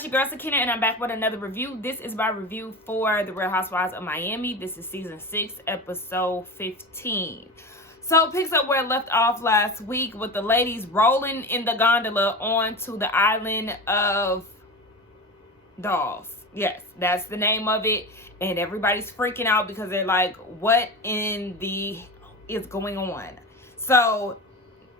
guys, your girl Sakina, and I'm back with another review. This is my review for The Real Housewives of Miami. This is season 6, episode 15. So picks up where it left off last week with the ladies rolling in the gondola onto the island of dolls. Yes, that's the name of it. And everybody's freaking out because they're like, what in the is going on? So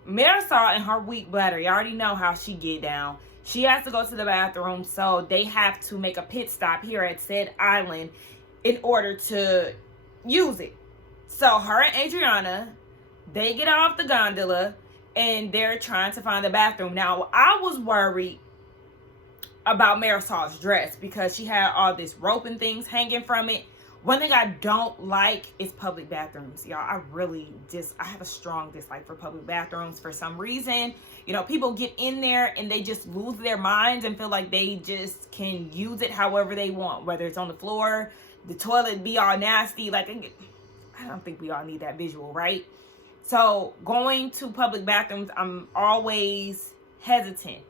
Marisol and her weak bladder, you already know how she get down. She has to go to the bathroom, so they have to make a pit stop here at said island in order to use it. So her and Adriana, they get off the gondola and they're trying to find the bathroom. Now, I was worried about Marisol's dress because she had all this rope and things hanging from it. One thing I don't like is public bathrooms, y'all. I have a strong dislike for public bathrooms for some reason. You know, people get in there and they just lose their minds and feel like they just can use it however they want, whether it's on the floor, the toilet be all nasty. Like, I don't think we all need that visual, right? So going to public bathrooms, I'm always hesitant.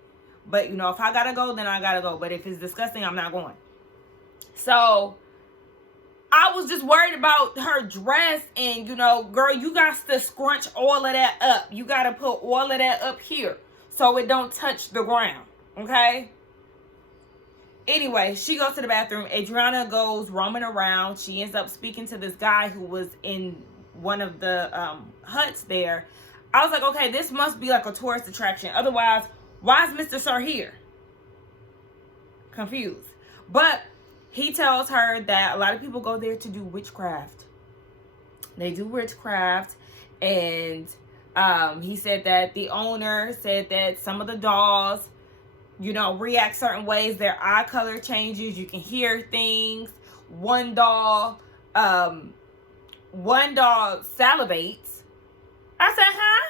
But, you know, if I gotta go, then I gotta go. But if it's disgusting, I'm not going. So I was just worried about her dress and, you know, girl, you got to scrunch all of that up. You got to put all of that up here so it don't touch the ground, okay? Anyway, she goes to the bathroom. Adriana goes roaming around. She ends up speaking to this guy who was in one of the huts there. I was like, okay, this must be like a tourist attraction. Otherwise, why is Mr. Sir here? Confused. But he tells her that a lot of people go there to do witchcraft. They do witchcraft. And he said that the owner said that some of the dolls, you know, react certain ways. Their eye color changes. You can hear things. One doll salivates. I said, huh?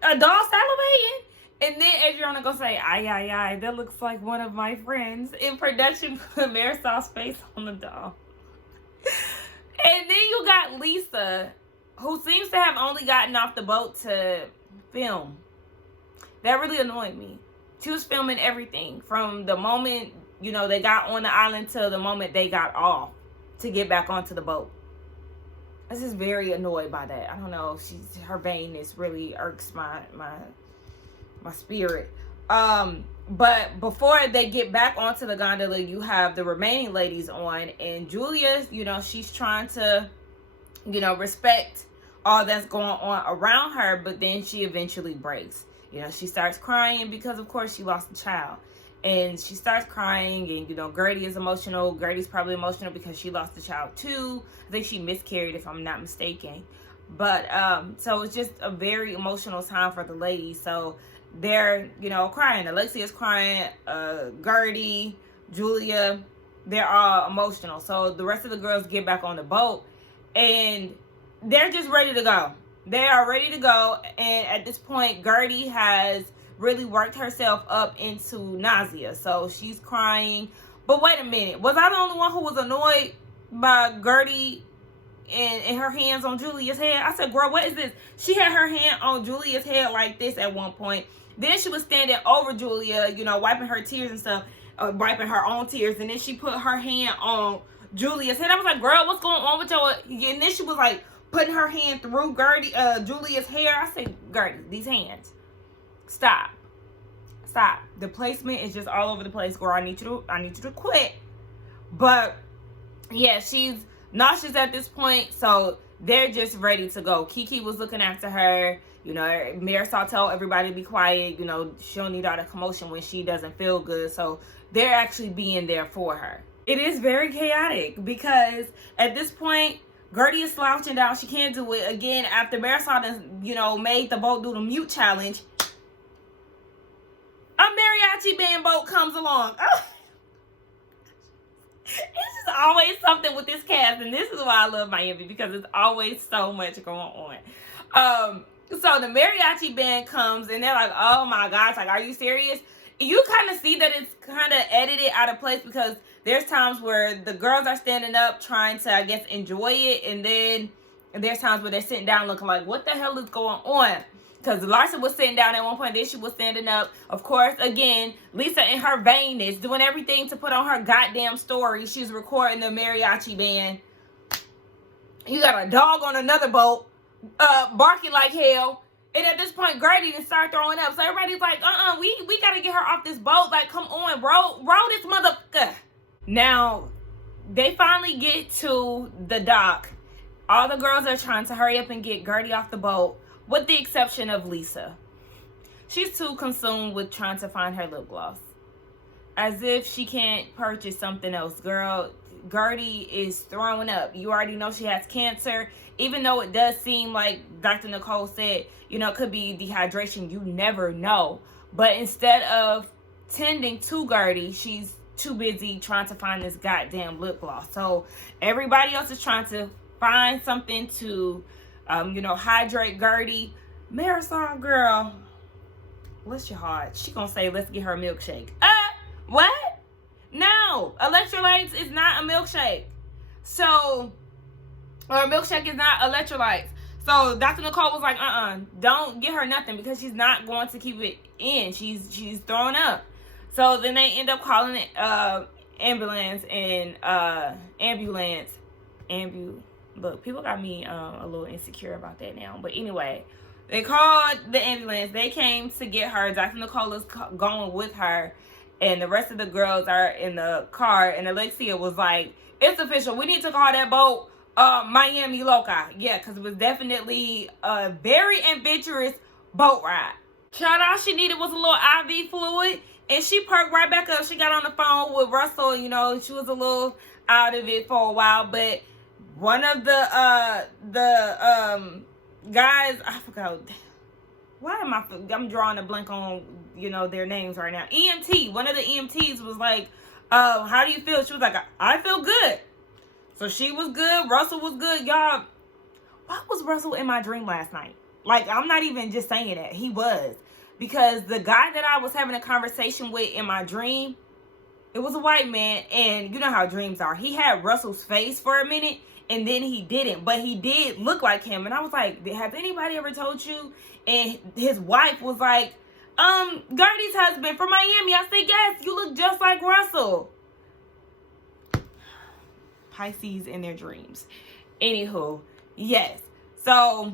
A doll salivating? And then Adriana gonna say, aye, that looks like one of my friends. In production, put Marisol's face on the doll. And then you got Lisa, who seems to have only gotten off the boat to film. That really annoyed me. She was filming everything from the moment, you know, they got on the island to the moment they got off to get back onto the boat. I was just very annoyed by that. I don't know. Her vainness really irks my spirit. But before they get back onto the gondola, you have the remaining ladies on, and Julia, you know, she's trying to, you know, respect all that's going on around her, but then she eventually breaks. You know, she starts crying because, of course, she lost a child. And she starts crying, and, you know, Gertie is emotional. Gertie's probably emotional because she lost a child, too. I think she miscarried, if I'm not mistaken. But, so it's just a very emotional time for the ladies. So they're, you know, crying. Alexia's crying. Gertie, Julia, they're all emotional. So the rest of the girls get back on the boat, and they're just ready to go. They are ready to go. And at this point, Gertie has really worked herself up into nausea. So she's crying. But wait a minute. Was I the only one who was annoyed by Gertie and her hands on Julia's head? I said, girl, what is this? She had her hand on Julia's head like this at one point. Then she was standing over Julia, you know, wiping her tears and stuff, wiping her own tears. And then she put her hand on Julia's head. I was like, girl, what's going on with your... And then she was like putting her hand through Julia's hair. I said, Gertie, these hands. Stop. The placement is just all over the place, girl. I need you to quit. But yeah, she's nauseous at this point, so they're just ready to go. Kiki was looking after her. You know, Marisol told everybody to be quiet. You know, she don't need all the commotion when she doesn't feel good. So they're actually being there for her. It is very chaotic because at this point, Gertie is slouching down. She can't do it again after Marisol has, you know, made the boat do the mute challenge. A mariachi band boat comes along. Oh. It's just always something with this cast, and this is why I love Miami, because it's always so much going on. So the mariachi band comes, and they're like, oh my gosh, like, are you serious? And you kind of see that it's kind of edited out of place, because there's times where the girls are standing up trying to, I guess, enjoy it, and then there's times where they're sitting down looking like, what the hell is going on? Because Larsa was sitting down at one point, then she was standing up. Of course, again, Lisa in her vainness, doing everything to put on her goddamn story. She's recording the mariachi band. You got a dog on another boat, barking like hell. And at this point, Gertie done start throwing up. So everybody's like, we gotta get her off this boat. Like, come on, roll this motherfucker. Now, they finally get to the dock. All the girls are trying to hurry up and get Gertie off the boat, with the exception of Lisa. She's too consumed with trying to find her lip gloss. As if she can't purchase something else. Girl, Gertie is throwing up. You already know she has cancer. Even though it does seem like Dr. Nicole said, you know, it could be dehydration. You never know. But instead of tending to Gertie, she's too busy trying to find this goddamn lip gloss. So everybody else is trying to find something to, you know, hydrate Gertie. Marisol, girl, bless your heart. She gonna say, let's get her a milkshake. What? No, electrolytes is not a milkshake. So, or a milkshake is not electrolytes. So Dr. Nicole was like, don't get her nothing because she's not going to keep it in. She's throwing up. So then they end up calling it ambulance. Look, people got me a little insecure about that now. But anyway, they called the ambulance. They came to get her. Dr. Nicole is going with her. And the rest of the girls are in the car. And Alexia was like, it's official. We need to call that boat Miami Loca. Yeah, because it was definitely a very adventurous boat ride. Child, all she needed was a little IV fluid. And she perked right back up. She got on the phone with Russell. You know, she was a little out of it for a while. But one of the guys, I forgot. Why am I'm drawing a blank on, you know, their names right now. EMT. One of the EMTs was like, how do you feel? She was like, I feel good. So she was good. Russell was good. Y'all, why was Russell in my dream last night? Like, I'm not even just saying that. He was. Because the guy that I was having a conversation with in my dream, it was a white man. And you know how dreams are. He had Russell's face for a minute. And then he didn't. But he did look like him. And I was like, has anybody ever told you? And his wife was like, Gertie's husband from Miami. I said, yes, you look just like Russell. Pisces in their dreams. Anywho, yes. So,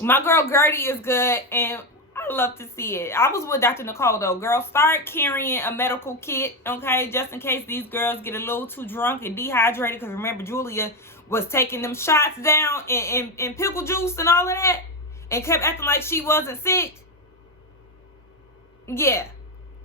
my girl Gertie is good. And I love to see it. I was with Dr. Nicole, though. Girl, start carrying a medical kit, okay? Just in case these girls get a little too drunk and dehydrated. Because remember, Julia was taking them shots down in pickle juice and all of that. And kept acting like she wasn't sick. Yeah.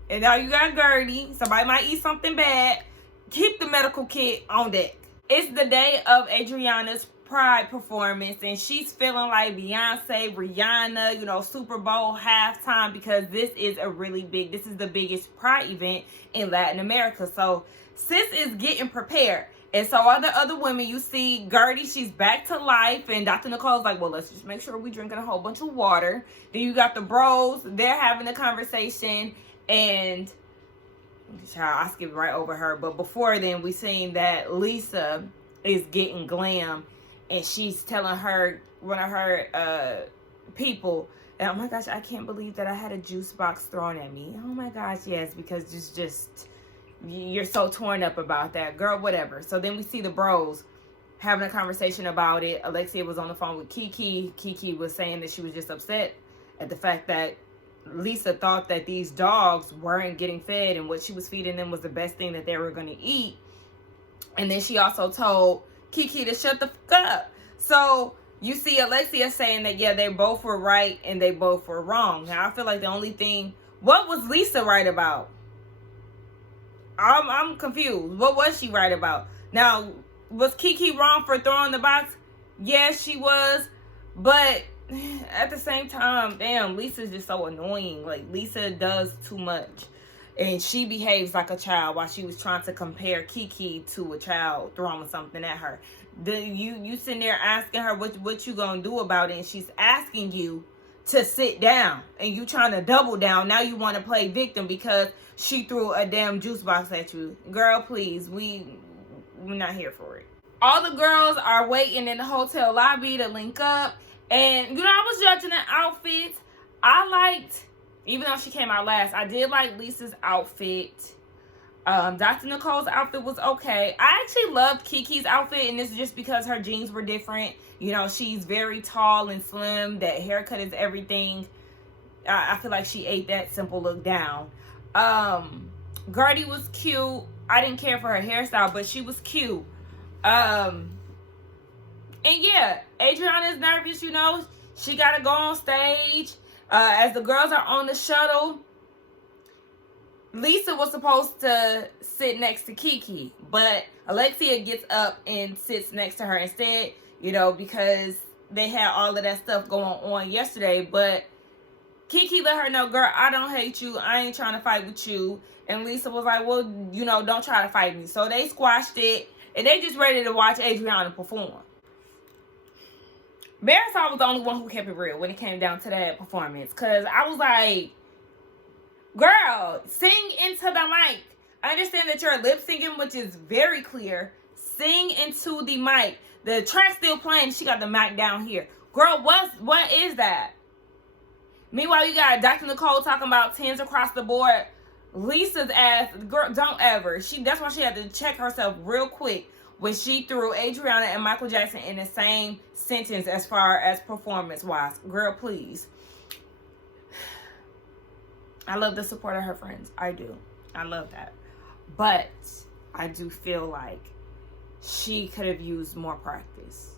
And now you got Gertie. Somebody might eat something bad. Keep the medical kit on deck. It's the day of Adriana's Pride performance. And she's feeling like Beyonce, Rihanna, you know, Super Bowl halftime. Because this is this is the biggest Pride event in Latin America. So, sis is getting prepared. And so all the other women, you see Gertie, she's back to life. And Dr. Nicole's like, well, let's just make sure we're drinking a whole bunch of water. Then you got the bros. They're having a conversation. And child, I skipped right over her. But before then, we seen that Lisa is getting glam. And she's telling her, one of her people, and oh my gosh, I can't believe that I had a juice box thrown at me. Oh my gosh, yes, because it's just... You're so torn up about that. Girl, whatever. So then we see the bros having a conversation about it. Alexia was on the phone with Kiki. Kiki was saying that she was just upset at the fact that Lisa thought that these dogs weren't getting fed and what she was feeding them was the best thing that they were going to eat. And then she also told Kiki to shut the fuck up. So you see Alexia saying that, yeah, they both were right and they both were wrong. Now, I feel like the only thing... What was Lisa right about? I'm confused. What was she right about? Now, was Kiki wrong for throwing the box? Yes, she was. But at the same time, damn, Lisa's just so annoying. Like, Lisa does too much. And she behaves like a child while she was trying to compare Kiki to a child throwing something at her. You sitting there asking her what you gonna do about it, and she's asking you to sit down, and you trying to double down. Now you want to play victim because she threw a damn juice box at you. Girl, please, we're not here for it. All the girls are waiting in the hotel lobby to link up, And, you know, I was judging the outfits. I liked, even though she came out last, I did like Lisa's outfit. Dr. Nicole's outfit was okay. I actually loved Kiki's outfit, and this is just because her jeans were different. You know, she's very tall and slim. That haircut is everything. I feel like she ate that simple look down. Gertie was cute. I didn't care for her hairstyle, but she was cute. And yeah, Adriana is nervous, you know. She got to go on stage. As the girls are on the shuttle, Lisa was supposed to sit next to Kiki, but Alexia gets up and sits next to her instead, you know, because they had all of that stuff going on yesterday. But Kiki let her know, girl, I don't hate you. I ain't trying to fight with you. And Lisa was like, well, you know, don't try to fight me. So they squashed it, and they just ready to watch Adriana perform. Marisol was the only one who kept it real when it came down to that performance. Because I was like, girl, sing into the mic. I understand that you're lip syncing, which is very clear. Sing into the mic. The track's still playing. She got the mic down here. Girl, what is that? Meanwhile, you got Dr. Nicole talking about 10s across the board. Lisa's ass, girl, don't ever. That's why she had to check herself real quick when she threw Adriana and Michael Jackson in the same sentence as far as performance-wise. Girl, please. I love the support of her friends. I do. I love that. But I do feel like she could have used more practice.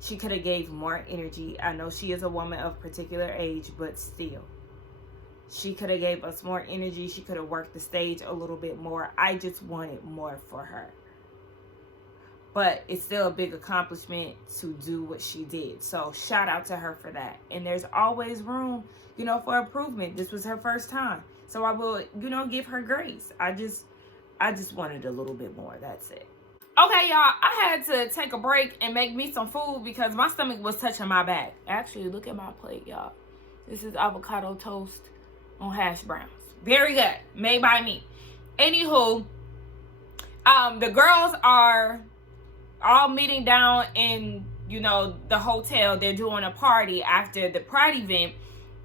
She could have gave more energy. I know she is a woman of particular age, but still. She could have gave us more energy. She could have worked the stage a little bit more. I just wanted more for her. But it's still a big accomplishment to do what she did. So shout out to her for that. And there's always room, you know, for improvement. This was her first time. So I will, you know, give her grace. I just wanted a little bit more. That's it. Okay, y'all. I had to take a break and make me some food because my stomach was touching my back. Actually, look at my plate, y'all. This is avocado toast on hash browns. Very good. Made by me. Anywho, the girls are all meeting down in, you know, the hotel. They're doing a party after the Pride event.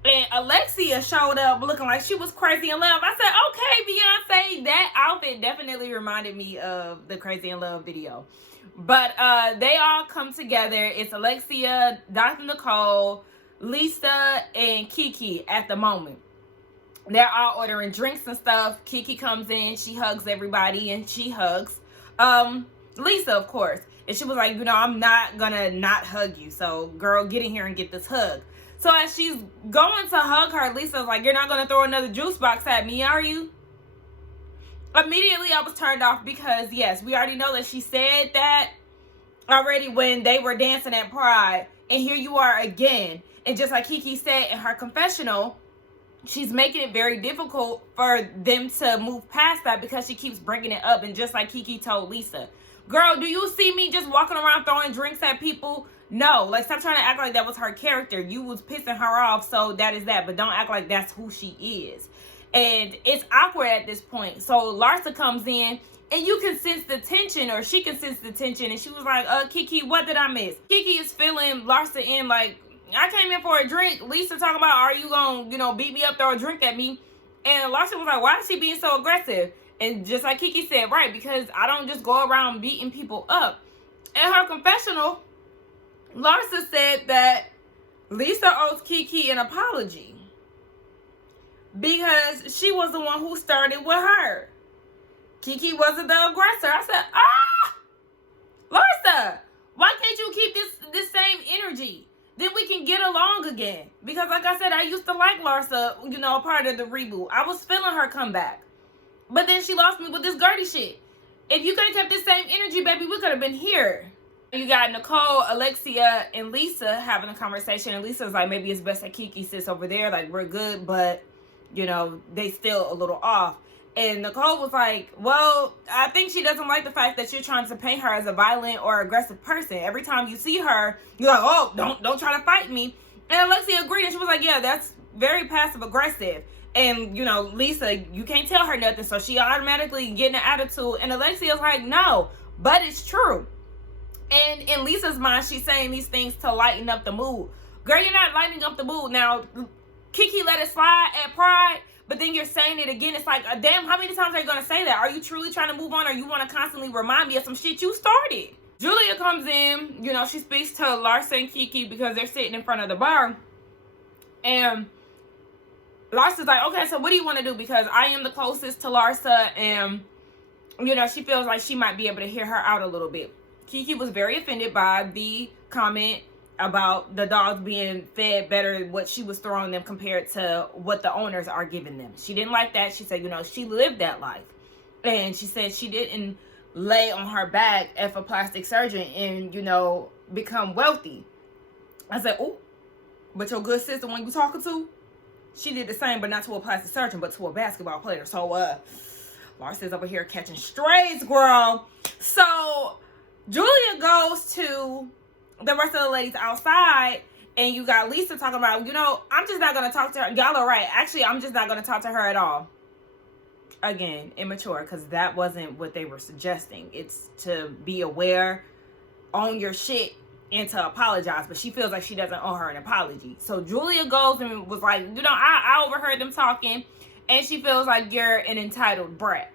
And Alexia showed up looking like she was crazy in love. I said, okay, Beyonce, that outfit definitely reminded me of the Crazy in Love video. But they all come together. It's Alexia, Dr. Nicole, Lisa, and Kiki at the moment. They're all ordering drinks and stuff. Kiki comes in. She hugs everybody, and she hugs Lisa, of course. And she was like, you know, I'm not gonna not hug you. So, girl, get in here and get this hug. So, as she's going to hug her, Lisa's like, you're not gonna throw another juice box at me, are you? Immediately, I was turned off because, yes, we already know that she said that already when they were dancing at Pride. And here you are again. And just like Kiki said in her confessional, she's making it very difficult for them to move past that because she keeps bringing it up. And just like Kiki told Lisa, girl, do you see me just walking around throwing drinks at people? No, like, stop trying to act like that was her character. You was pissing her off, so that is that. But don't act like that's who she is. And it's awkward at this point. So Larsa comes in, and you can sense the tension, or she can sense the tension. And she was like, Kiki, what did I miss? Kiki is filling Larsa in like, I came in for a drink. Lisa talking about, are you going to, you know, beat me up, throw a drink at me? And Larsa was like, why is she being so aggressive? And just like Kiki said, right, because I don't just go around beating people up. In her confessional, Larsa said that Lisa owes Kiki an apology because she was the one who started with her. Kiki wasn't the aggressor. I said, Larsa, why can't you keep this same energy? Then we can get along again. Because like I said, I used to like Larsa, you know, a part of the reboot. I was feeling her comeback. But then she lost me with this Gertie shit. If you could have kept this same energy, baby, we could have been here. You got Nicole, Alexia, and Lisa having a conversation. And Lisa's like, maybe it's best that Kiki sits over there. Like, we're good, but, you know, they still a little off. And Nicole was like, well, I think she doesn't like the fact that you're trying to paint her as a violent or aggressive person. Every time you see her, you're like, oh, don't try to fight me. And Alexia agreed. And she was like, yeah, that's very passive aggressive. And, you know, Lisa, you can't tell her nothing. So she automatically getting an attitude. And Alexia's like, no, but it's true. And in Lisa's mind, she's saying these things to lighten up the mood. Girl, you're not lightening up the mood. Now, Kiki let it slide at Pride, but then you're saying it again. It's like, damn, how many times are you going to say that? Are you truly trying to move on, or you want to constantly remind me of some shit you started? Julia comes in, you know, she speaks to Larsa and Kiki because they're sitting in front of the bar. And Larsa's like, okay, so what do you want to do? Because I am the closest to Larsa, and, you know, she feels like she might be able to hear her out a little bit. Kiki was very offended by the comment about the dogs being fed better than what she was throwing them compared to what the owners are giving them. She didn't like that. She said, you know, she lived that life. And she said she didn't lay on her back as a plastic surgeon and, you know, become wealthy. I said, oh, but your good sister, when you talking to, she did the same, but not to a plastic surgeon, but to a basketball player. So, Larsa's over here catching strays, girl. So, Julia goes to the rest of the ladies outside, and you got Lisa talking about, you know, I'm just not going to talk to her. Y'all are right. Actually, I'm just not going to talk to her at all. Again, immature, because that wasn't what they were suggesting. It's to be aware, own your shit, and to apologize. But she feels like she doesn't owe her an apology. So Julia goes and was like, you know, I overheard them talking, and she feels like you're an entitled brat.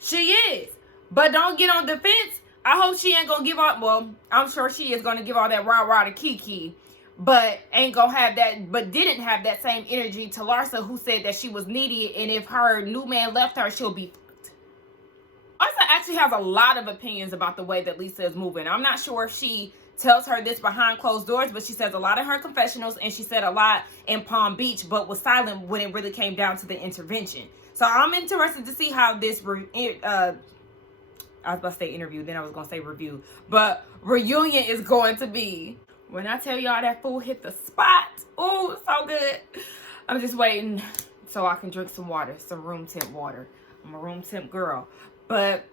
She is. But don't get on defense. I hope she ain't gonna give up. Well, I'm sure she is gonna give all that rah-rah to Kiki, but ain't gonna have that, but didn't have that same energy to Larsa, who said that she was needy, and if her new man left her, she'll be fucked. Larsa actually has a lot of opinions about the way that Lisa is moving. I'm not sure if she tells her this behind closed doors, but she says a lot in her confessionals, and she said a lot in Palm Beach, but was silent when it really came down to the intervention. So I'm interested to see how this I was about to say interview, then I was going to say review. But reunion is going to be. When I tell y'all that food hit the spot. Oh, it's so good. I'm just waiting so I can drink some water. Some room temp water. I'm a room temp girl. But,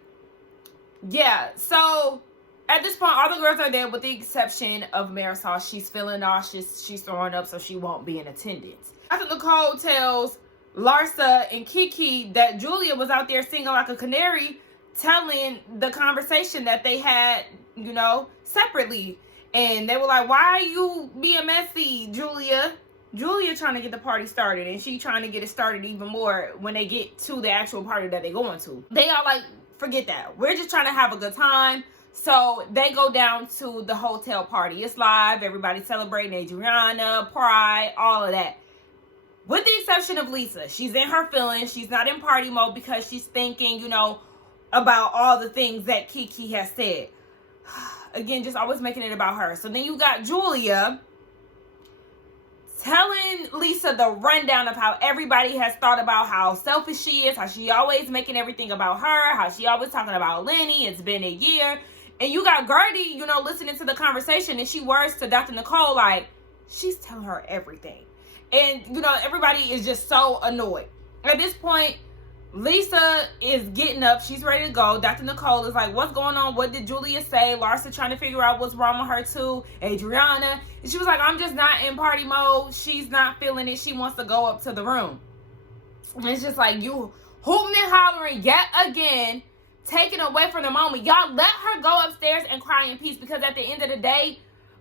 yeah. So, at this point, all the girls are there with the exception of Marisol. She's feeling nauseous. She's throwing up, so she won't be in attendance. After Nicole tells Larsa and Kiki that Julia was out there singing like a canary, telling the conversation that they had, you know, separately. And they were like, why are you being messy, Julia? Julia trying to get the party started, and she trying to get it started even more when they get to the actual party that they're going to. They are like, forget that. We're just trying to have a good time. So they go down to the hotel party. It's live. Everybody's celebrating Adriana, Pride, all of that. With the exception of Lisa. She's in her feelings. She's not in party mode because she's thinking, you know, about all the things that Kiki has said. Again, just always making it about her. So then you got Julia telling Lisa the rundown of how everybody has thought about how selfish she is, how she always making everything about her, how she always talking about Lenny. It's been a year. And you got Gertie, you know, listening to the conversation, and she words to Dr. Nicole like, she's telling her everything. And, you know, everybody is just so annoyed. At this point, Lisa is getting up. She's ready to go. Dr. Nicole is like, what's going on? What did Julia say? Larsa trying to figure out what's wrong with her too. Adriana. And she was like, I'm just not in party mode. She's not feeling it. She wants to go up to the room. And it's just like, you hooting and hollering yet again, taking away from the moment. Y'all let her go upstairs and cry in peace, because at the end of the day,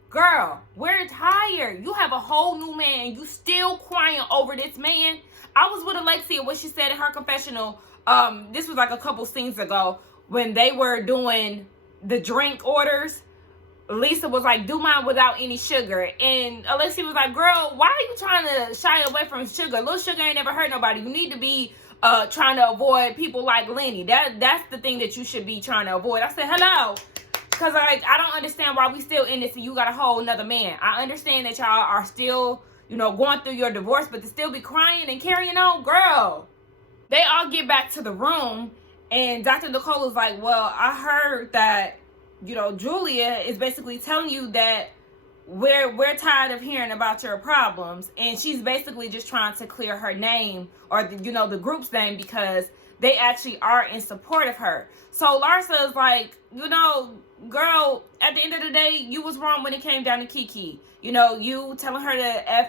girl, we're tired. You have a whole new man. You still crying over this man. I was with Alexia, what she said in her confessional. This was like a couple scenes ago when they were doing the drink orders. Lisa was like, do mine without any sugar. And Alexia was like, girl, why are you trying to shy away from sugar? Little sugar ain't never hurt nobody. You need to be trying to avoid people like Lenny. That's the thing that you should be trying to avoid. I said, hello. Because I don't understand why we still in this and you got a whole nother man. I understand that y'all are still, you know, going through your divorce, but to still be crying and carrying on, girl. They all get back to the room, and Dr. Nicole is like, well, I heard that, you know, Julia is basically telling you that we're tired of hearing about your problems, and she's basically just trying to clear her name, or the group's name, because they actually are in support of her. So Larsa is like, you know, girl, at the end of the day, you was wrong when it came down to Kiki. You know, you telling her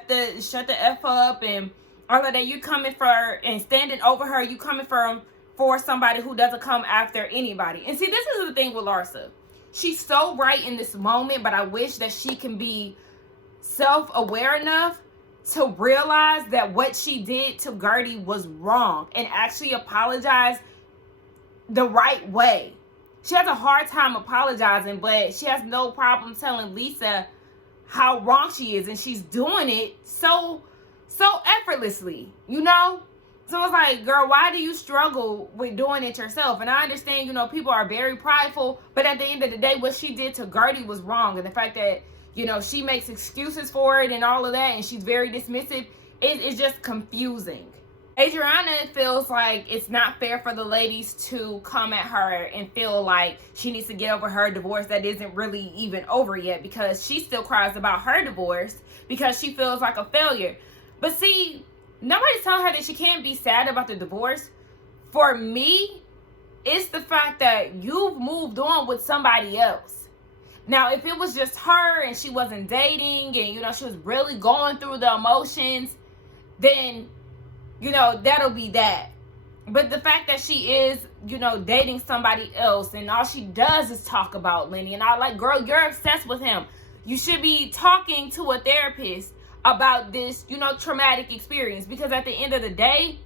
to shut the F up and all of that. You coming for and standing over her. You coming for somebody who doesn't come after anybody. And see, this is the thing with Larsa. she's so right in this moment, but I wish that she can be self-aware enough to realize that what she did to Gertie was wrong and actually apologize the right way. She has a hard time apologizing, but she has no problem telling Lisa how wrong she is, and she's doing it so effortlessly, you know? So it's like, girl, why do you struggle with doing it yourself? And I understand, you know, people are very prideful, but at the end of the day, what she did to Gertie was wrong. And the fact that, you know, she makes excuses for it and all of that, and she's very dismissive, it's just confusing. Adriana feels like it's not fair for the ladies to come at her and feel like she needs to get over her divorce that isn't really even over yet, because she still cries about her divorce because she feels like a failure. But see, nobody's telling her that she can't be sad about the divorce. For me, it's the fact that you've moved on with somebody else. Now, if it was just her and she wasn't dating and, you know, she was really going through the emotions, then, you know, that'll be that. But the fact that she is, you know, dating somebody else and all she does is talk about Lenny, and I like, girl, you're obsessed with him. You should be talking to a therapist about this, you know, traumatic experience, because at the end of the day,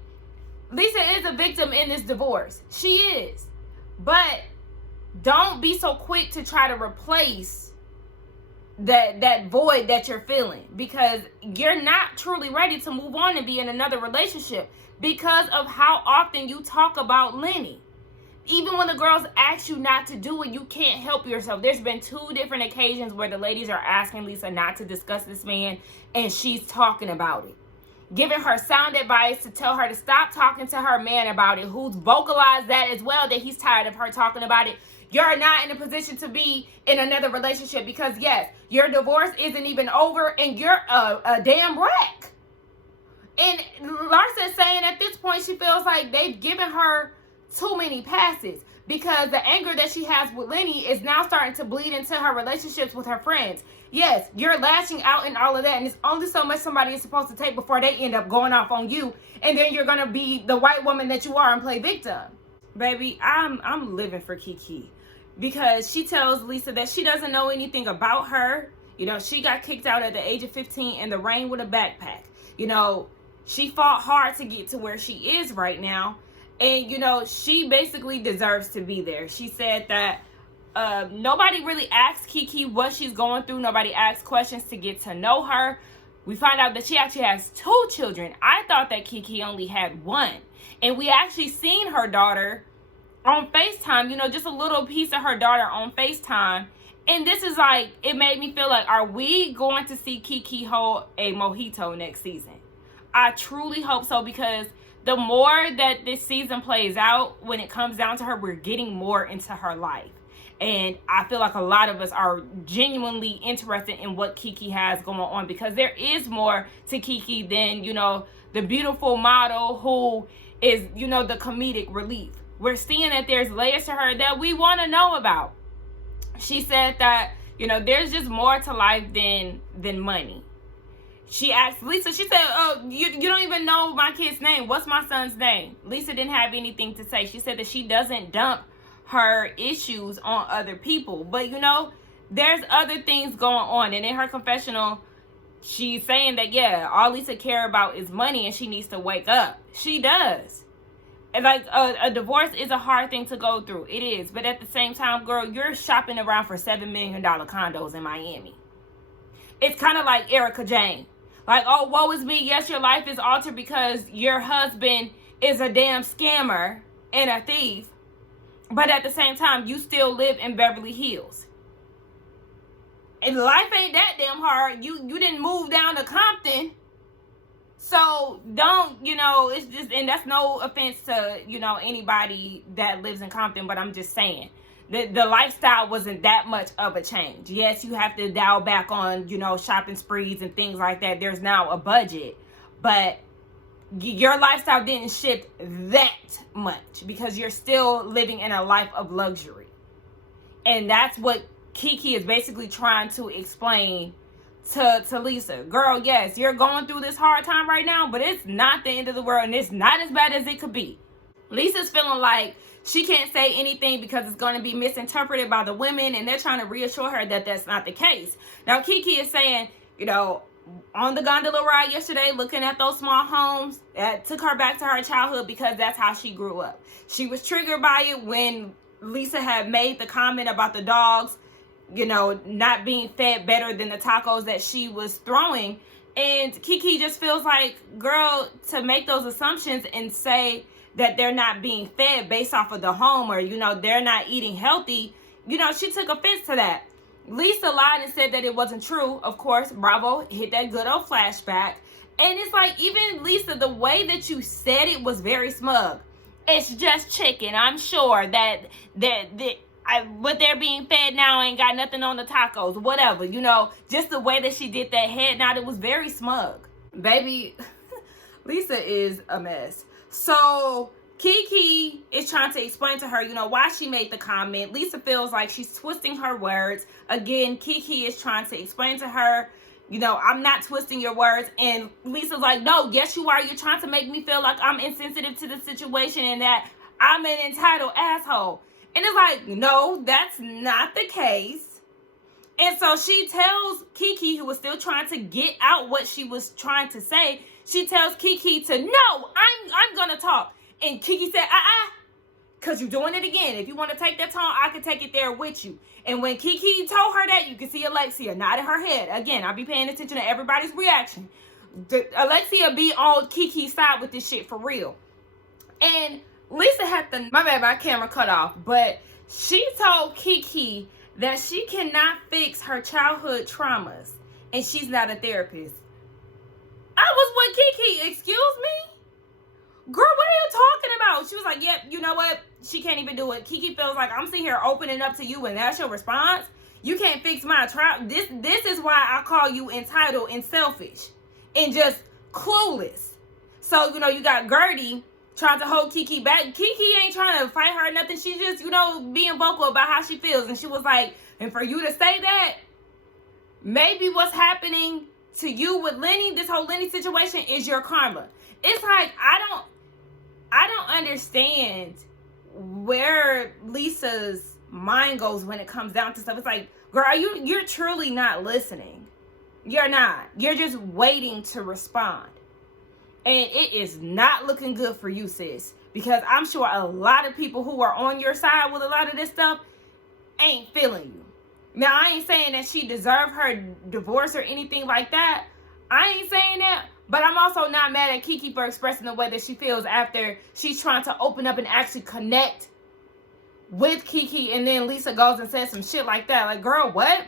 Lisa is a victim in this divorce. She is. But don't be so quick to try to replace that void that you're feeling, because you're not truly ready to move on and be in another relationship because of how often you talk about Lenny. Even when the girls ask you not to do it, you can't help yourself. There's been 2 different occasions where the ladies are asking Lisa not to discuss this man, and she's talking about it, giving her sound advice to tell her to stop talking to her man about it, who's vocalized that as well, that he's tired of her talking about it. You're not in a position to be in another relationship because, yes, your divorce isn't even over and you're a damn wreck. And Larsa is saying at this point she feels like they've given her too many passes, because the anger that she has with Lenny is now starting to bleed into her relationships with her friends. Yes, you're lashing out and all of that, and it's only so much somebody is supposed to take before they end up going off on you, and then you're gonna be the white woman that you are and play victim. Baby, I'm living for Kiki, because she tells Lisa that she doesn't know anything about her. You know, she got kicked out at the age of 15 in the rain with a backpack. You know, she fought hard to get to where she is right now. And, you know, she basically deserves to be there. She said that nobody really asked Kiki what she's going through. Nobody asked questions to get to know her. We find out that she actually has 2 children. I thought that Kiki only had 1. And we actually seen her daughter on FaceTime, you know, just a little piece of her daughter on FaceTime. And this is like, it made me feel like, are we going to see Kiki hold a mojito next season? I truly hope so, because the more that this season plays out, when it comes down to her, we're getting more into her life. And I feel like a lot of us are genuinely interested in what Kiki has going on, because there is more to Kiki than, you know, the beautiful model who is, you know, the comedic relief. We're seeing that there's layers to her that we want to know about. She said that, you know, there's just more to life than money. She asked Lisa, she said, oh, you don't even know my kid's name. What's my son's name? Lisa didn't have anything to say. She said that she doesn't dump her issues on other people. But, you know, there's other things going on. And in her confessional, she's saying that, yeah, all Lisa cares about is money and she needs to wake up. She does. And like, a divorce is a hard thing to go through. It is. But at the same time, girl, you're shopping around for $7 million condos in Miami. It's kind of like Erica Jane. Like, oh, woe is me. Yes, your life is altered because your husband is a damn scammer and a thief. But at the same time, you still live in Beverly Hills. And life ain't that damn hard. You didn't move down to Compton. So don't, you know, it's just, and that's no offense to, you know, anybody that lives in Compton, but I'm just saying. The lifestyle wasn't that much of a change. Yes, you have to dial back on, you know, shopping sprees and things like that. There's now a budget. But your lifestyle didn't shift that much because you're still living in a life of luxury. And that's what Kiki is basically trying to explain to Lisa. Girl, yes, you're going through this hard time right now, but it's not the end of the world and it's not as bad as it could be. Lisa's feeling like she can't say anything because it's going to be misinterpreted by the women, and they're trying to reassure her that that's not the case. Now, Kiki is saying, you know, on the gondola ride yesterday, looking at those small homes, that took her back to her childhood because that's how she grew up. She was triggered by it when Lisa had made the comment about the dogs, you know, not being fed better than the tacos that she was throwing. And Kiki just feels like, girl, to make those assumptions and say that they're not being fed based off of the home, or, you know, they're not eating healthy, you know, she took offense to that. Lisa lied and said that it wasn't true. Of course, Bravo hit that good old flashback. And it's like, even Lisa, the way that you said it was very smug. It's just chicken. I'm sure that what they're being fed now ain't got nothing on the tacos, whatever. You know, just the way that she did that head nod, it was very smug. Baby, Lisa is a mess. So Kiki is trying to explain to her, you know, why she made the comment. Lisa feels like she's twisting her words. Again, Kiki is trying to explain to her, you know, I'm not twisting your words. And Lisa's like, no, yes you are. You're trying to make me feel like I'm insensitive to the situation and that I'm an entitled asshole. And it's like, no, that's not the case. And so she tells Kiki, who was still trying to get out what she was trying to say, she tells Kiki to, no, I'm going to talk. And Kiki said, because you're doing it again. If you want to take that tone, I can take it there with you. And when Kiki told her that, you can see Alexia nodding her head. Again, I'll be paying attention to everybody's reaction. Alexia be on Kiki's side with this shit for real. And Lisa had my bad, my camera cut off. But she told Kiki that she cannot fix her childhood traumas. And she's not a therapist. I was with Kiki. Excuse me? Girl, what are you talking about? She was like, yep, you know what? She can't even do it. Kiki feels like I'm sitting here opening up to you and that's your response? You can't fix my trauma. This is why I call you entitled and selfish and just clueless. So, you know, you got Gertie trying to hold Kiki back. Kiki ain't trying to fight her or nothing. She's just, you know, being vocal about how she feels. And she was like, and for you to say that, maybe what's happening to you with Lenny, this whole Lenny situation, is your karma. It's like, I don't understand where Lisa's mind goes when it comes down to stuff. It's like, girl, you're truly not listening. You're not. You're just waiting to respond. And it is not looking good for you, sis. Because I'm sure a lot of people who are on your side with a lot of this stuff ain't feeling you. Now, I ain't saying that she deserved her divorce or anything like that. I ain't saying that. But I'm also not mad at Kiki for expressing the way that she feels after she's trying to open up and actually connect with Kiki. And then Lisa goes and says some shit like that. Like, girl, what?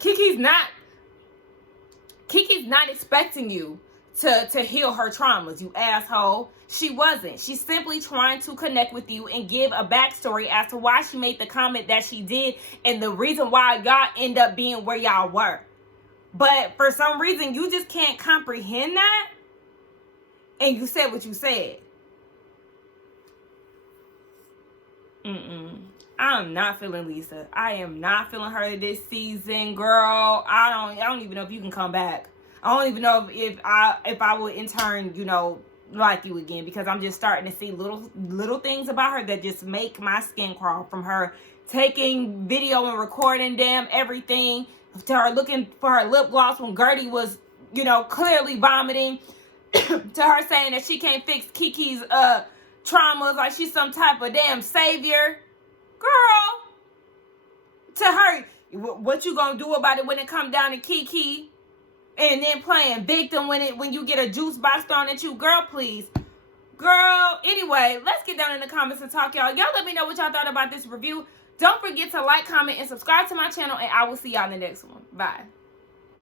Kiki's not expecting you to heal her traumas, you asshole. She wasn't. She's simply trying to connect with you and give a backstory as to why she made the comment that she did and the reason why y'all end up being where y'all were. But for some reason, you just can't comprehend that. And you said what you said. I'm not feeling Lisa. I am not feeling her this season, girl. I don't even know if you can come back. I don't even know if I would in turn, you know, like you again, because I'm just starting to see little things about her that just make my skin crawl, from her taking video and recording everything, to her looking for her lip gloss when Gertie was, you know, clearly vomiting, to her saying that she can't fix Kiki's traumas like she's some type of damn savior. Girl, to her, what you gonna do about it when it comes down to Kiki? And then playing victim when you get a juice box thrown at you. Girl, please. Girl, anyway, let's get down in the comments and talk, y'all. Y'all let me know what y'all thought about this review. Don't forget to like, comment, and subscribe to my channel, and I will see y'all in the next one. Bye.